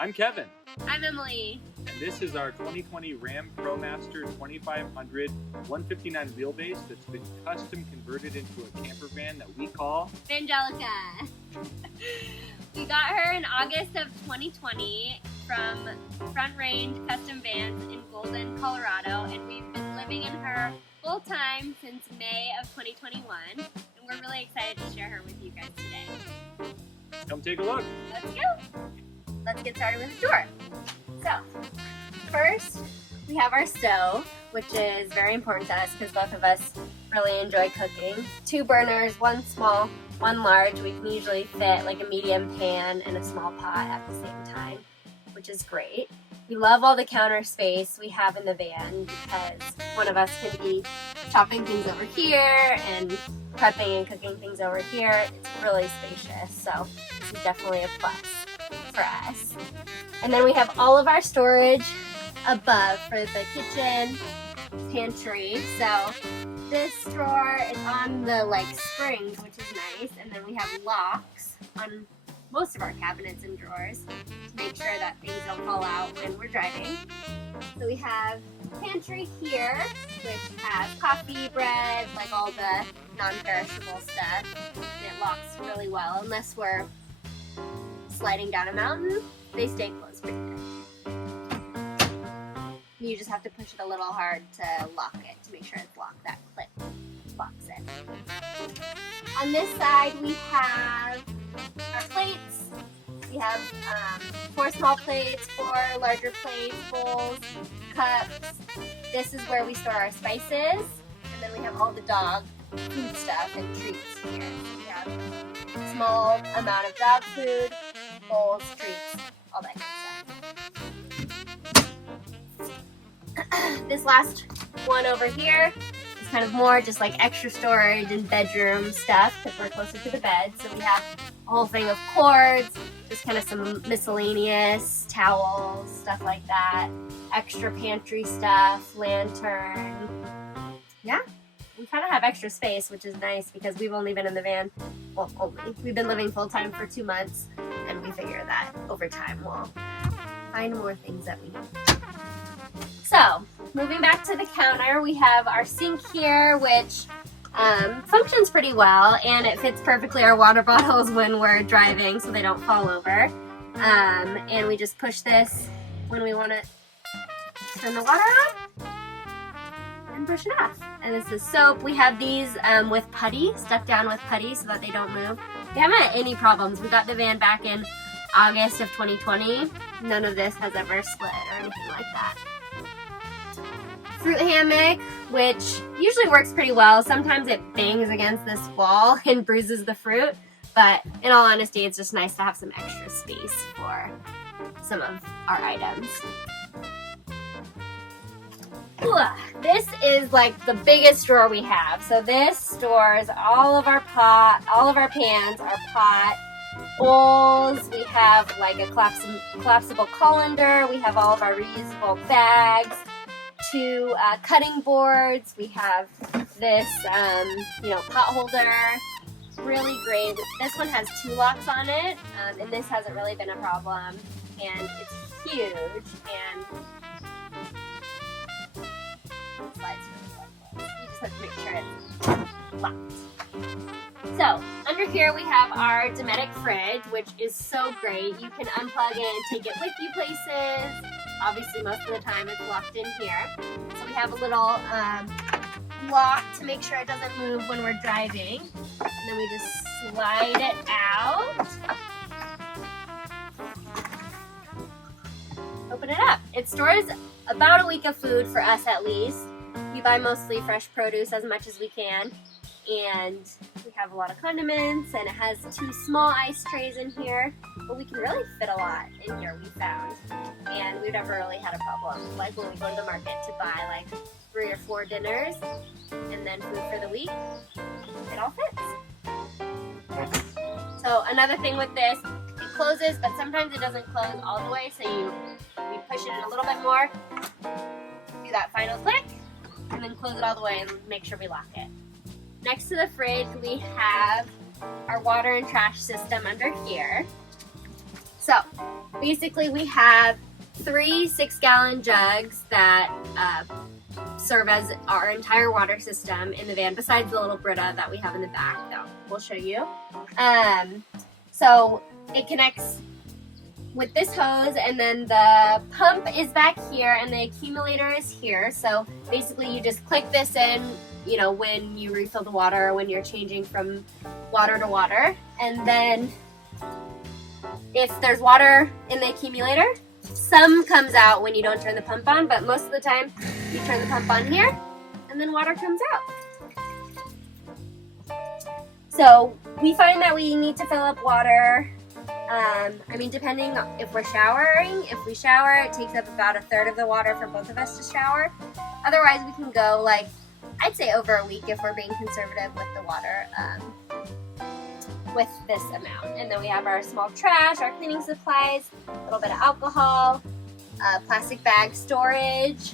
I'm Kevin. I'm Emily. And this is our 2020 Ram Promaster 2500 159 wheelbase that's been custom converted into a camper van that we call Vangelica. We got her in August of 2020 from Front Range Custom Vans in Golden, Colorado, and we've been living in her full time since May of 2021, and we're really excited to share her with you guys today. Come take a look. Let's go. Let's get started with the tour. So, first we have our stove, which is very important to us because both of us really enjoy cooking. 2 burners, 1 small, 1 large. We can usually fit like a medium pan and a small pot at the same time, which is great. We love all the counter space we have in the van because one of us can be chopping things over here and prepping and cooking things over here. It's really spacious, so this is definitely a plus for us. And then we have all of our storage above for the kitchen, pantry. So this drawer is on the springs, which is nice, and then we have locks on most of our cabinets and drawers to make sure that things don't fall out when we're driving. So we have pantry here, which has coffee, bread, like all the non-perishable stuff. And it locks really well unless we're sliding down a mountain. They stay closed pretty good. You just have to push it a little hard to lock it to make sure it's locked. That clip locks it. On this side we have our plates. We have 4 small plates, 4 larger plates, bowls, cups. This is where we store our spices, and then we have all the dog food stuff and treats here. So we have a small amount of dog food, bowls, treats, all that good stuff. This last one over here is kind of more just like extra storage and bedroom stuff because we're closer to the bed. So we have a whole thing of cords, just kind of some miscellaneous towels, stuff like that, extra pantry stuff, lantern. Yeah, we kind of have extra space, which is nice because we've only been in the van, we've been living full time for 2 months, and we figure that over time we'll find more things that we need. So, moving back to the counter, we have our sink here, which functions pretty well, and it fits perfectly our water bottles when we're driving so they don't fall over. And we just push this when we want to turn the water on and push it off. And this is soap. We have these with putty, stuck down with putty so that they don't move. We haven't had any problems. We got the van back in August of 2020. None of this has ever slid or anything like that. Fruit hammock, which usually works pretty well. Sometimes it bangs against this wall and bruises the fruit, but in all honesty, it's just nice to have some extra space for some of our items. This is like the biggest drawer we have. So this stores all of our pans, our pot, bowls. We have like a collapsible colander. We have all of our reusable bags. 2 cutting boards. We have this, pot holder. Really great. This one has 2 locks on it, and this hasn't really been a problem. And it's huge, and it slides really well. You just have to make sure it's locked. So, under here we have our Dometic fridge, which is so great. You can unplug it and take it with you places. Obviously, most of the time it's locked in here. So we have a little lock to make sure it doesn't move when we're driving. And then we just slide it out. Open it up. It stores about a week of food for us at least. We buy mostly fresh produce as much as we can. And we have a lot of condiments, and it has 2 small ice trays in here, but we can really fit a lot in here, we found, and we've never really had a problem. Like when we go to the market to buy like 3 or 4 dinners and then food for the week, it all fits. So another thing with this, it closes, but sometimes it doesn't close all the way, so we push it in a little bit more, do that final click, and then close it all the way and make sure we lock it. Next to the fridge, we have our water and trash system under here. So So basically we have 3 6-gallon jugs that serve as our entire water system in the van, besides the little Brita that we have in the back that we'll show you. So it connects with this hose, and then the pump is back here and the accumulator is here. So basically you just click this in, you know, when you refill the water or when you're changing from water to water. And then if there's water in the accumulator, some comes out when you don't turn the pump on, but most of the time you turn the pump on here and then water comes out. So we find that we need to fill up water. I mean, depending if we're showering. If we shower, it takes up about 1/3 of the water for both of us to shower. Otherwise, we can go like, I'd say over a week if we're being conservative with the water, with this amount. And then we have our small trash, our cleaning supplies, a little bit of alcohol, plastic bag storage.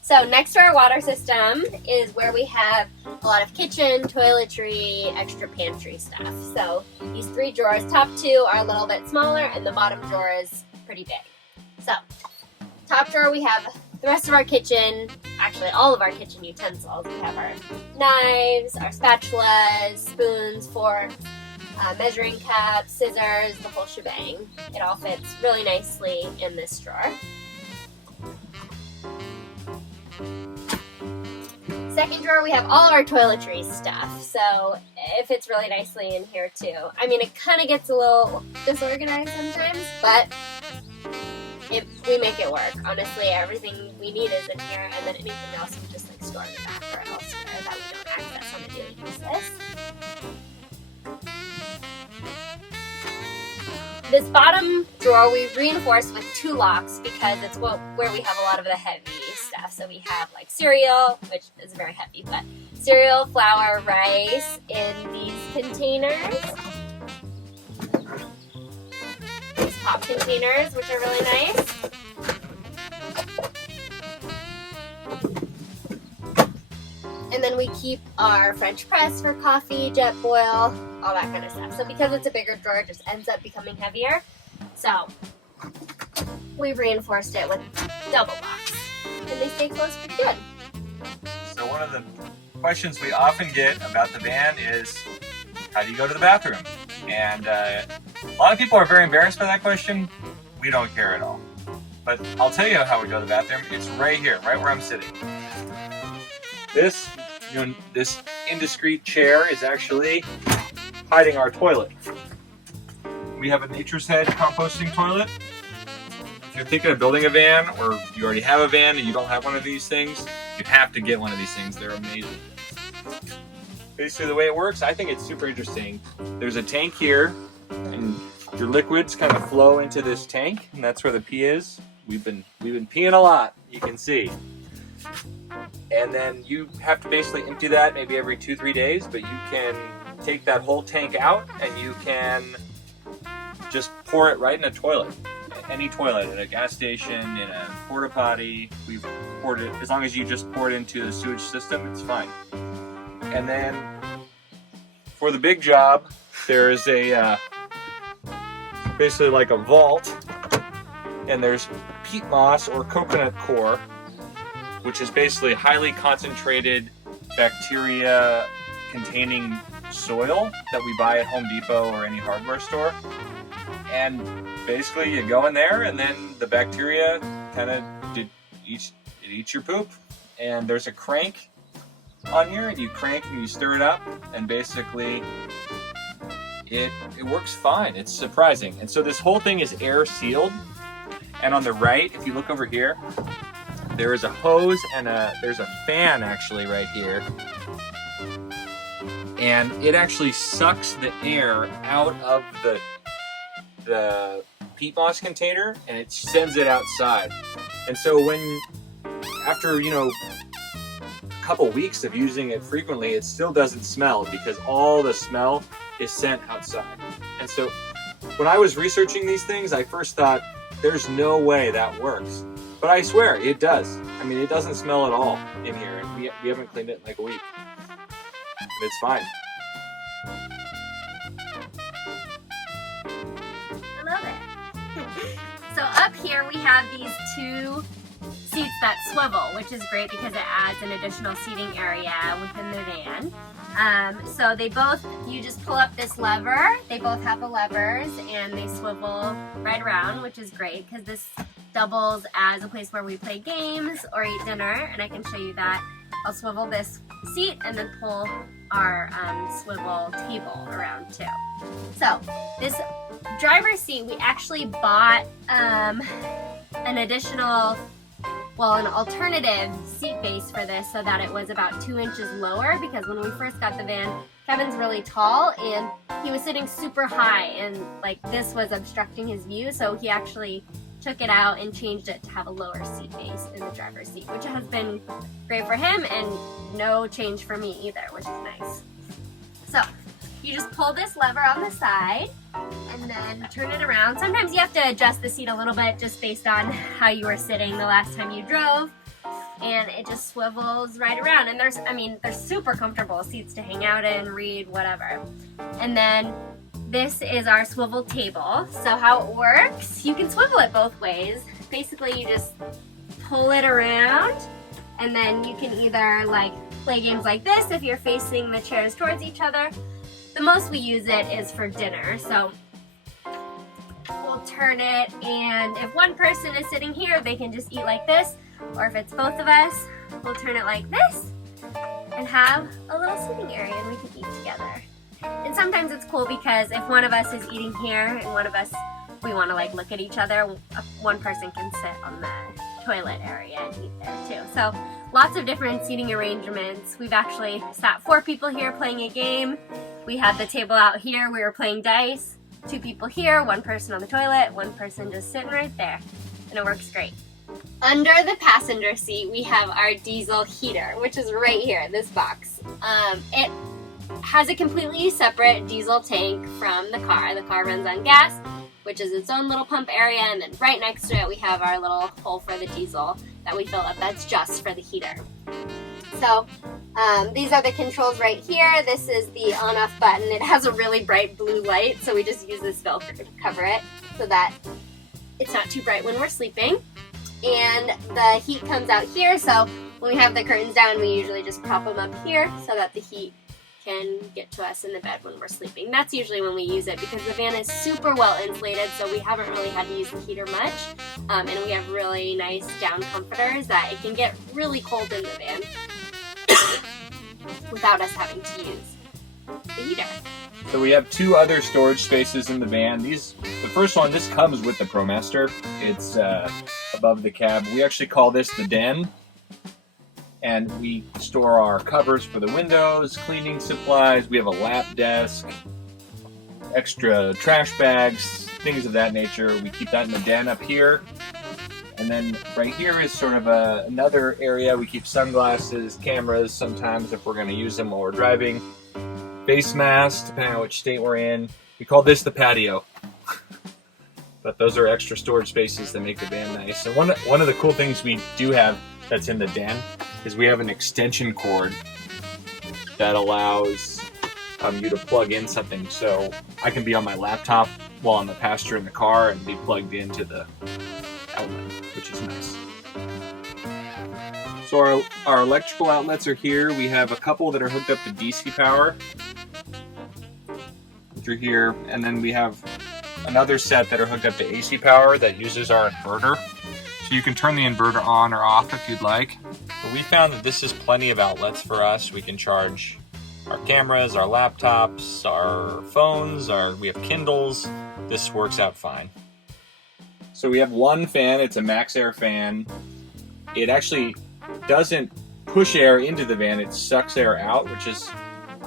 So next to our water system is where we have a lot of kitchen, toiletry, extra pantry stuff. So these 3 drawers, top 2 are a little bit smaller and the bottom drawer is pretty big. So top drawer we have the rest of our kitchen, actually all of our kitchen utensils. We have our knives, our spatulas, spoons, forks, measuring cups, scissors, the whole shebang. It all fits really nicely in this drawer. Second drawer, we have all of our toiletry stuff, so it fits really nicely in here too. I mean, it kind of gets a little disorganized sometimes, but we make it work. Honestly, everything we need is in here, and then anything else we just like store in the back or elsewhere that we don't access on a daily basis. This bottom drawer we reinforced with 2 locks because it's where we have a lot of the heavy stuff. So we have like cereal, which is very heavy, but cereal, flour, rice in these containers. These pop containers, which are really nice. And then we keep our French press for coffee, jet boil, all that kind of stuff. So because it's a bigger drawer, it just ends up becoming heavier. So we reinforced it with double locks. And they stay closed pretty good. So one of the questions we often get about the van is, how do you go to the bathroom? And a lot of people are very embarrassed by that question. We don't care at all. But I'll tell you how we go to the bathroom. It's right here, right where I'm sitting. This indiscreet chair is actually hiding our toilet. We have a Nature's Head composting toilet. If you're thinking of building a van, or you already have a van and you don't have one of these things, you have to get one of these things. They're amazing. Basically the way it works, I think it's super interesting. There's a tank here, and your liquids kind of flow into this tank, and that's where the pee is. We've been peeing a lot, you can see. And then you have to basically empty that maybe every 2-3 days, but you can take that whole tank out and you can just pour it right in a toilet. Any toilet, at a gas station, in a porta potty. We've poured it, as long as you just pour it into the sewage system, it's fine. And then for the big job, there is a basically like a vault, and there's peat moss or coconut coir, which is basically highly concentrated bacteria containing soil that we buy at Home Depot or any hardware store. And basically you go in there and then the bacteria kind of eats your poop. And there's a crank on here, and you crank and you stir it up, and basically it works fine. It's surprising. And so this whole thing is air sealed. And on the right, if you look over here, there is a hose and there's a fan actually right here. And it actually sucks the air out of the peat moss container, and it sends it outside. And so after, a couple weeks of using it frequently, it still doesn't smell because all the smell is sent outside. And so when I was researching these things, I first thought, there's no way that works. But I swear, it does. I mean, it doesn't smell at all in here. And we haven't cleaned it in like a week. And it's fine. So up here we have these two seats that swivel, which is great because it adds an additional seating area within the van. So they both, you just pull up this lever, they both have the levers and they swivel right around, which is great because this doubles as a place where we play games or eat dinner, and I can show you that. I'll swivel this seat and then pull our swivel table around too. So this driver's seat, we actually bought an additional, well, an alternative seat base for this so that it was about 2 inches lower, because when we first got the van, Kevin's really tall and he was sitting super high and like this was obstructing his view, so he actually took it out and changed it to have a lower seat base in the driver's seat, which has been great for him and no change for me either, which is nice. So you just pull this lever on the side and then turn it around. Sometimes you have to adjust the seat a little bit just based on how you were sitting the last time you drove, and it just swivels right around. And they're super comfortable seats to hang out in, read, whatever. And then this is our swivel table. So how it works, you can swivel it both ways. Basically, you just pull it around and then you can either like play games like this if you're facing the chairs towards each other. The most we use it is for dinner. So we'll turn it, and if one person is sitting here, they can just eat like this. Or if it's both of us, we'll turn it like this and have a little sitting area and we can eat together. And sometimes it's cool because if one of us is eating here and one of us, we want to like look at each other, one person can sit on the toilet area and eat there too. So lots of different seating arrangements. We've actually sat 4 people here playing a game. We had the table out here, we were playing dice. 2 people here, 1 person on the toilet, 1 person just sitting right there. And it works great. Under the passenger seat, we have our diesel heater, which is right here in this box. It has a completely separate diesel tank from the car. The car runs on gas, which is its own little pump area, and then right next to it we have our little hole for the diesel that we fill up. That's just for the heater. So these are the controls right here. This is the on-off button. It has a really bright blue light, so we just use this filter to cover it so that it's not too bright when we're sleeping. And the heat comes out here, so when we have the curtains down, we usually just prop them up here so that the heat can get to us in the bed when we're sleeping. That's usually when we use it because the van is super well insulated, so we haven't really had to use the heater much. And we have really nice down comforters that it can get really cold in the van without us having to use the heater. So we have 2 other storage spaces in the van. The first one, this comes with the Promaster. It's above the cab. We actually call this the den. And we store our covers for the windows, cleaning supplies. We have a lap desk, extra trash bags, things of that nature. We keep that in the den up here. And then right here is sort of another area. We keep sunglasses, cameras sometimes if we're going to use them while we're driving. Face masks, depending on which state we're in. We call this the patio. But those are extra storage spaces that make the van nice. And one of the cool things we do have that's in the den is we have an extension cord that allows you to plug in something. So I can be on my laptop while I'm a passenger in the car and be plugged into the outlet, which is nice. So our electrical outlets are here. We have a couple that are hooked up to DC power, which are here, and then we have another set that are hooked up to AC power that uses our inverter. So you can turn the inverter on or off if you'd like. But we found that this is plenty of outlets for us. We can charge our cameras, our laptops, our phones, we have Kindles. This works out fine. So we have one fan. It's a Max Air fan. It actually doesn't push air into the van. It sucks air out, which is,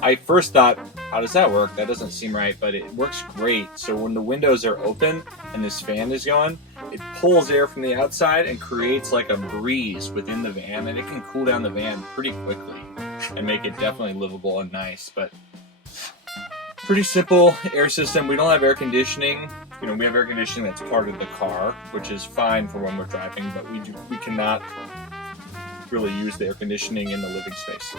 I first thought, how does that work? That doesn't seem right, but it works great. So when the windows are open and this fan is going, it pulls air from the outside and creates like a breeze within the van, and it can cool down the van pretty quickly and make it definitely livable and nice. But pretty simple air system. We don't have air conditioning. We have air conditioning that's part of the car, which is fine for when we're driving, but we cannot really use the air conditioning in the living space.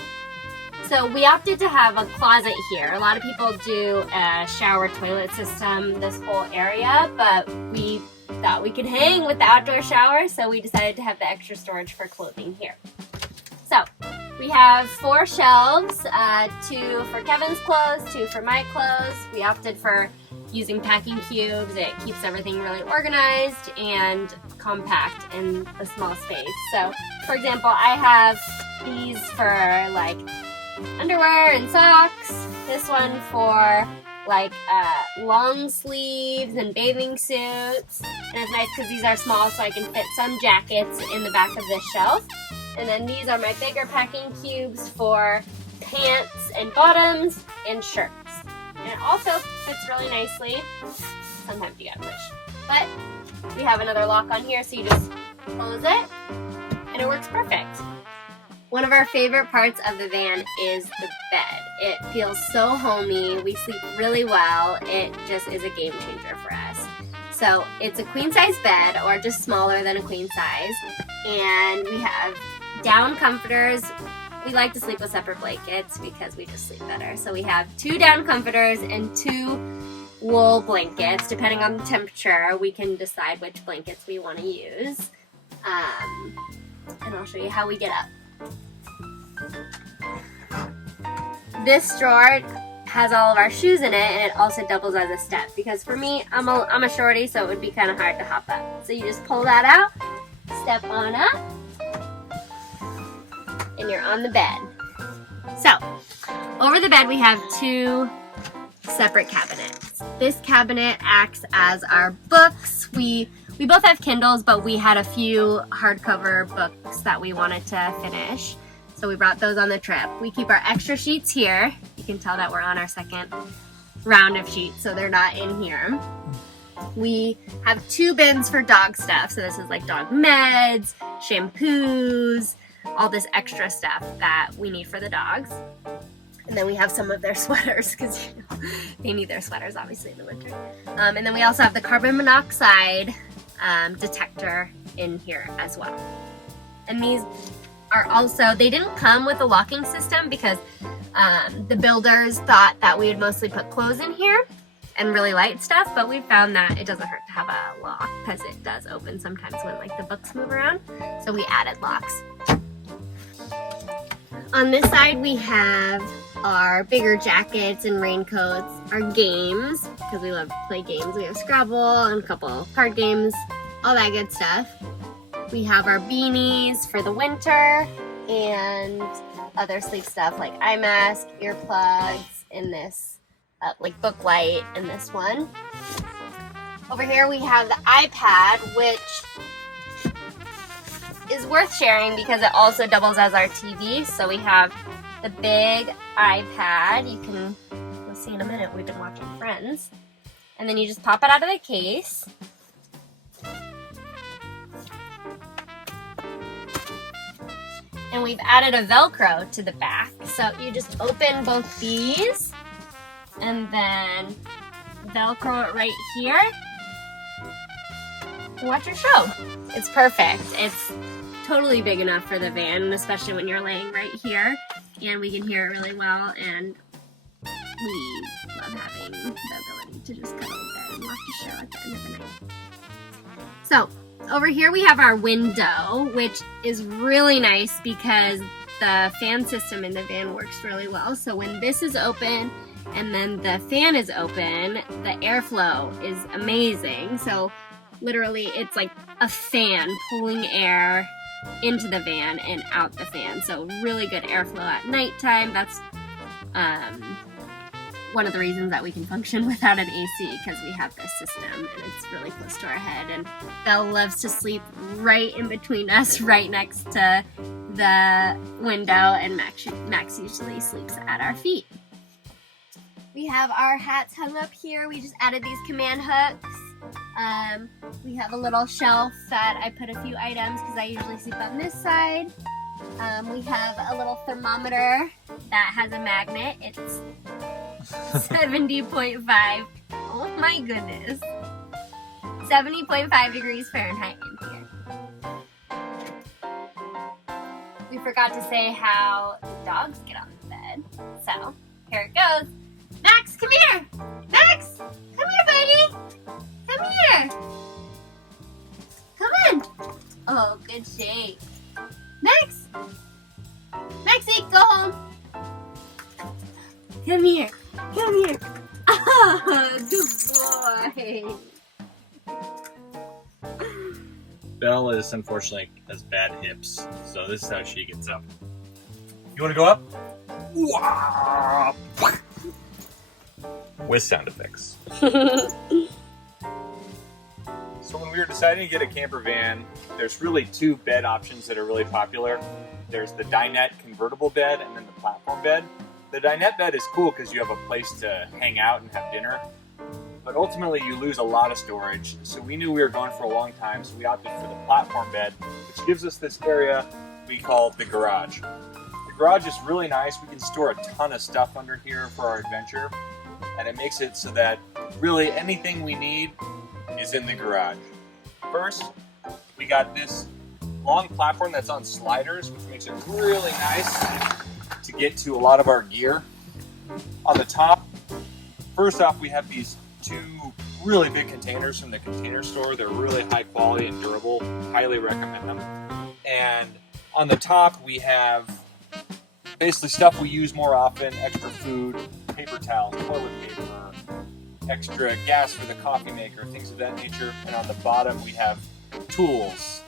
So we opted to have a closet here. A lot of people do a shower toilet system, this whole area, but we thought we could hang with the outdoor shower, so we decided to have the extra storage for clothing here. So we have 4 shelves, 2 for Kevin's clothes, 2 for my clothes. We opted for using packing cubes. It keeps everything really organized and compact in a small space. So, for example, I have these for like underwear and socks. This one for like long sleeves and bathing suits. And it's nice because these are small, so I can fit some jackets in the back of this shelf. And then these are my bigger packing cubes for pants and bottoms and shirts. And it also fits really nicely. Sometimes you gotta push. But we have another lock on here, so you just close it, and it works perfect. One of our favorite parts of the van is the bed. It feels so homey. We sleep really well. It just is a game changer for us. So it's a queen size bed, or just smaller than a queen size. And we have down comforters. We like to sleep with separate blankets because we just sleep better. So we have 2 down comforters and 2 wool blankets. Depending on the temperature, we can decide which blankets we want to use. And I'll show you how we get up. This drawer has all of our shoes in it, and it also doubles as a step, because for me, I'm a shorty, so it would be kind of hard to hop up. So you just pull that out, step on up, and you're on the bed. So, over the bed we have 2 separate cabinets. This cabinet acts as our books. We both have Kindles, but we had a few hardcover books that we wanted to finish. So we brought those on the trip. We keep our extra sheets here. You can tell that we're on our second round of sheets, so they're not in here. We have 2 bins for dog stuff. So this is like dog meds, shampoos, all this extra stuff that we need for the dogs. And then we have some of their sweaters, because they need their sweaters obviously in the winter. And then we also have the carbon monoxide detector in here as well. And these are also, they didn't come with a locking system because the builders thought that we would mostly put clothes in here and really light stuff, but we found that it doesn't hurt to have a lock because it does open sometimes when like the books move around. So we added locks. On this side we have our bigger jackets and raincoats, our games, because we love to play games. We have Scrabble and a couple card games, all that good stuff. We have our beanies for the winter and other sleep stuff like eye mask, earplugs, and this like book light and this one. Over here we have the iPad, which is worth sharing because it also doubles as our TV. So we have the big iPad. You'll see in a minute, we've been watching Friends. And then you just pop it out of the case. And we've added a Velcro to the back. So you just open both these and then Velcro it right here. And watch your show. It's perfect. It's totally big enough for the van, and especially when you're laying right here. And we can hear it really well, and we love having the ability to just cuddle in bed and watch a show at the end of the night. So, over here we have our window, which is really nice because the fan system in the van works really well. So when this is open and then the fan is open, the airflow is amazing. So literally it's like a fan pulling air into the van and out the fan. So really good airflow at nighttime. That's one of the reasons that we can function without an AC, because we have this system and it's really close to our head. And Belle loves to sleep right in between us, right next to the window, and Max usually sleeps at our feet. We have our hats hung up here. We just added these command hooks. We have a little shelf that I put a few items because I usually sleep on this side. We have a little thermometer that has a magnet. It's 70.5. Oh my goodness. 70.5 degrees Fahrenheit in here. We forgot to say how the dogs get on the bed. So, here it goes. Max, come here! Max! Come here, buddy! Come here! Oh, good shape. Max! Maxie, go home. Come here. Come here. Oh, good boy. Belle is unfortunately has bad hips, so this is how she gets up. You want to go up? Wah! With sound effects. So when we were deciding to get a camper van, there's really two bed options that are really popular. There's the dinette convertible bed and then the platform bed. The dinette bed is cool because you have a place to hang out and have dinner, but ultimately you lose a lot of storage. So we knew we were going for a long time, so we opted for the platform bed, which gives us this area we call the garage. The garage is really nice. We can store a ton of stuff under here for our adventure, and it makes it so that really anything we need is in the garage. First, we got this long platform that's on sliders, which makes it really nice to get to a lot of our gear. On the top, first off, we have these two really big containers from the container store. They're really high quality and durable. Highly recommend them. And on the top, we have basically stuff we use more often: extra food, paper towels, toilet paper, extra gas for the coffee maker, things of that nature. And on the bottom, we have tools,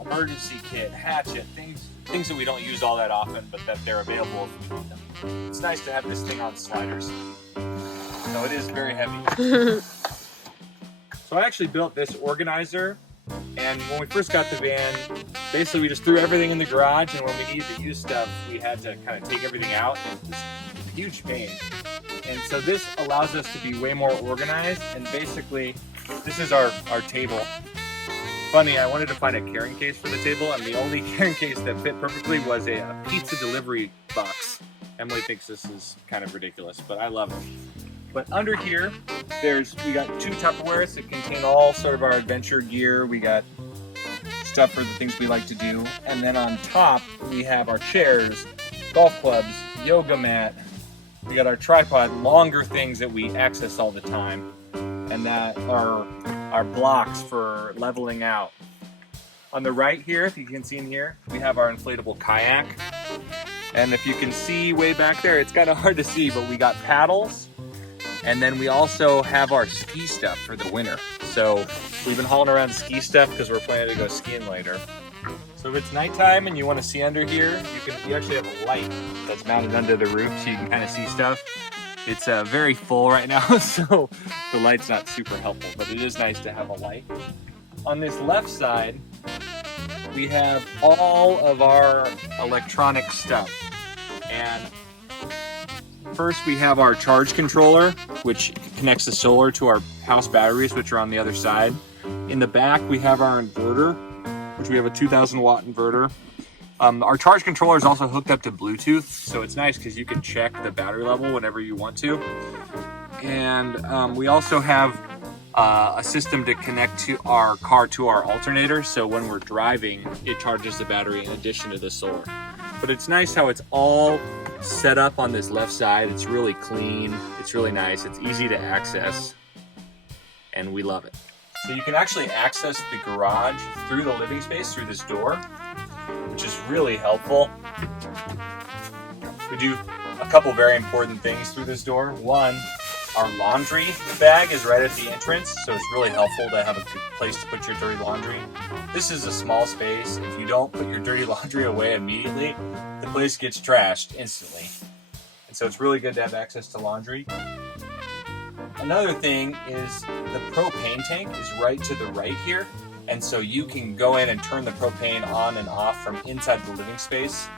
emergency kit, hatchet, things that we don't use all that often, but that they're available if we need them. It's nice to have this thing on sliders. So it is very heavy. So I actually built this organizer, and when we first got the van, basically we just threw everything in the garage, and when we needed to use stuff, we had to kind of take everything out. It was a huge pain. And so this allows us to be way more organized, and basically this is our table. Funny, I wanted to find a carrying case for the table, and the only carrying case that fit perfectly was a pizza delivery box. Emily thinks this is kind of ridiculous, but I love it. But under here, we got two Tupperwares that contain all sort of our adventure gear. We got stuff for the things we like to do. And then on top, we have our chairs, golf clubs, yoga mat. We got our tripod, longer things that we access all the time. And that are our blocks for leveling out. On the right here, if you can see in here, we have our inflatable kayak. And if you can see way back there, it's kind of hard to see, but we got paddles. And then we also have our ski stuff for the winter. So we've been hauling around ski stuff because we're planning to go skiing later. So if it's nighttime and you want to see under here, you actually have a light that's mounted under the roof so you can kind of see stuff. It's very full right now, so the light's not super helpful, but it is nice to have a light. On this left side, we have all of our electronic stuff. And first we have our charge controller, which connects the solar to our house batteries, which are on the other side. In the back, we have our inverter, which we have a 2,000 watt inverter. Our charge controller is also hooked up to Bluetooth, so it's nice because you can check the battery level whenever you want to. And we also have a system to connect to our car to our alternator, so when we're driving, it charges the battery in addition to the solar. But it's nice how it's all set up on this left side. It's really clean, it's really nice, it's easy to access, and we love it. So you can actually access the garage through the living space, through this door, which is really helpful. We do a couple very important things through this door. One, our laundry bag is right at the entrance, so it's really helpful to have a good place to put your dirty laundry. This is a small space. If you don't put your dirty laundry away immediately, the place gets trashed instantly. And so it's really good to have access to laundry. Another thing is the propane tank is right to the right here. And so you can go in and turn the propane on and off from inside the living space,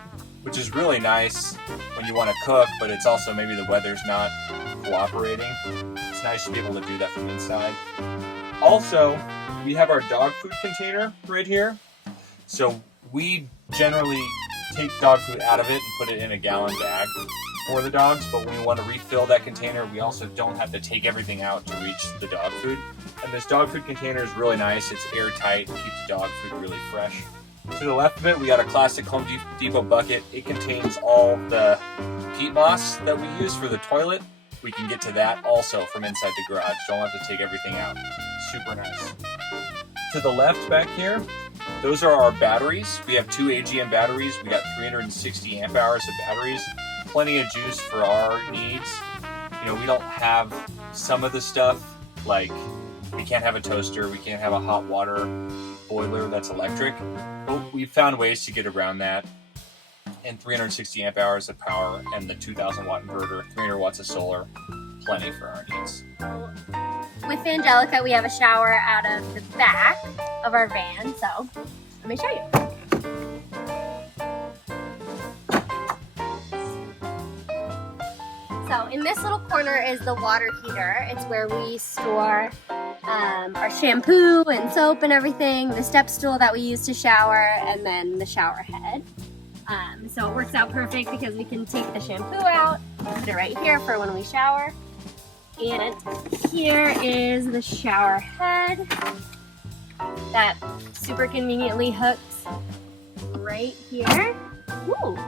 which is really nice when you want to cook, but it's also maybe the weather's not cooperating. It's nice to be able to do that from inside. Also, we have our dog food container right here. So we generally take dog food out of it and put it in a gallon bag for the dogs, but when we want to refill that container, we also don't have to take everything out to reach the dog food. And this dog food container is really nice. It's airtight and keeps the dog food really fresh. To the left of it, we got a classic Home Depot bucket. It contains all the peat moss that we use for the toilet. We can get to that also from inside the garage. Don't have to take everything out. Super nice. To the left back here, Those are our batteries. We have 2 AGM batteries. We got 360 amp hours of batteries. Plenty of juice for our needs. You know, we don't have some of the stuff, like we can't have a toaster, we can't have a hot water boiler that's electric, but we've found ways to get around that. And 360 amp hours of power and the 2,000 watt inverter, 300 watts of solar, plenty for our needs. With Angelica, we have a shower out of the back of our van, so let me show you. So in this little corner is the water heater. It's where we store our shampoo and soap and everything, the step stool that we use to shower, and then the shower head. So it works out perfect because we can take the shampoo out, put it right here for when we shower. And here is the shower head that super conveniently hooks right here. Ooh.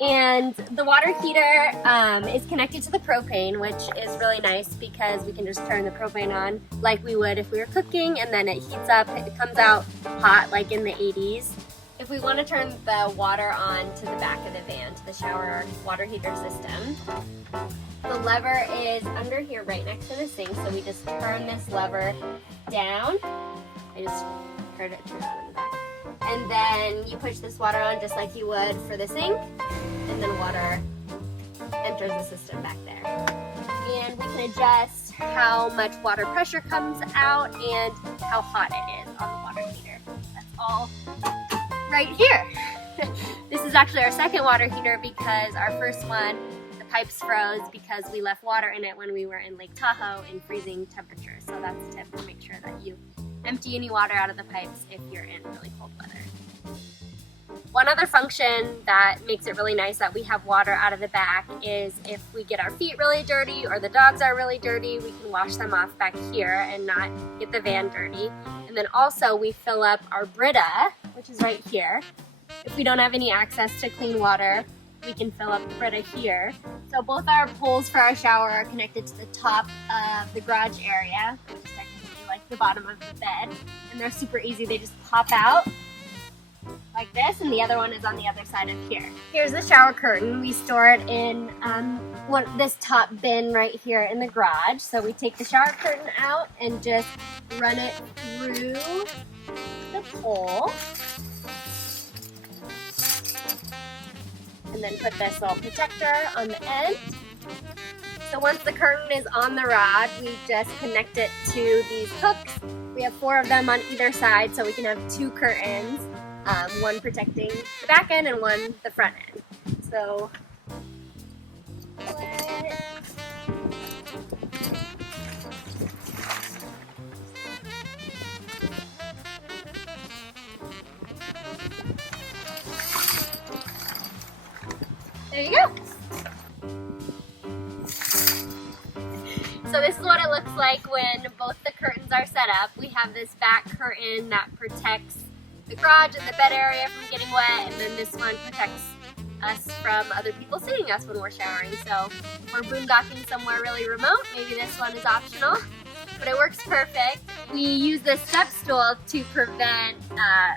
And the water heater is connected to the propane, which is really nice because we can just turn the propane on like we would if we were cooking, and then it heats up. It comes out hot like in the 80s. If we want to turn the water on to the back of the van, to the shower water heater system, the lever is under here right next to the sink, so we just turn this lever down. I just heard it turn on in the back. And then you push this water on just like you would for the sink, and then water enters the system back there. And we can adjust how much water pressure comes out and how hot it is on the water heater. That's all right here. This is actually our second water heater because our first one, the pipes froze because we left water in it when we were in Lake Tahoe in freezing temperatures. So that's a tip to make sure that you empty any water out of the pipes if you're in really cold weather. One other function that makes it really nice that we have water out of the back is if we get our feet really dirty or the dogs are really dirty, we can wash them off back here and not get the van dirty. And then also we fill up our Brita, which is right here. If we don't have any access to clean water, we can fill up the Brita here. So both our poles for our shower are connected to the top of the garage area, which is technically like the bottom of the bed. And they're super easy, they just pop out like this, and the other one is on the other side of here. Here's the shower curtain. We store it in this top bin right here in the garage. So we take the shower curtain out and just run it through the pole. And then put this little protector on the end. So once the curtain is on the rod, we just connect it to these hooks. We have 4 of them on either side, so we can have 2 curtains. One protecting the back end and one the front end. So there you go. So this is what it looks like when both the curtains are set up. We have this back curtain that protects the garage and the bed area from getting wet, and then this one protects us from other people seeing us when we're showering. So if we're boondocking somewhere really remote, maybe this one is optional, but it works perfect. We use this step stool to prevent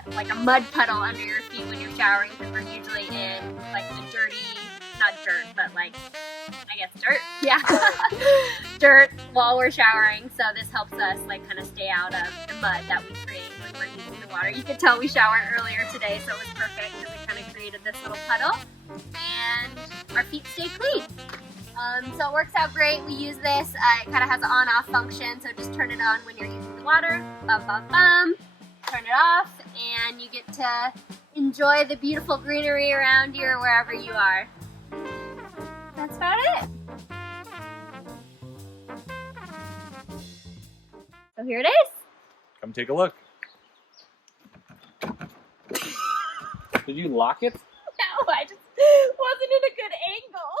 like a mud puddle under your feet when you're showering, because we're usually in like the dirty, not dirt, but like, I guess dirt, yeah, dirt while we're showering. So this helps us like kind of stay out of the mud that we create when we're using the water. You could tell we showered earlier today, so it was perfect because it kind of created this little puddle, and our feet stay clean. So it works out great. We use this, it kind of has an on-off function, so just turn it on when you're using the water, bum bum bum, turn it off, and you get to enjoy the beautiful greenery around you or wherever you are. That's about it. So here it is. Come take a look. Did you lock it? No, I just wasn't in a good angle.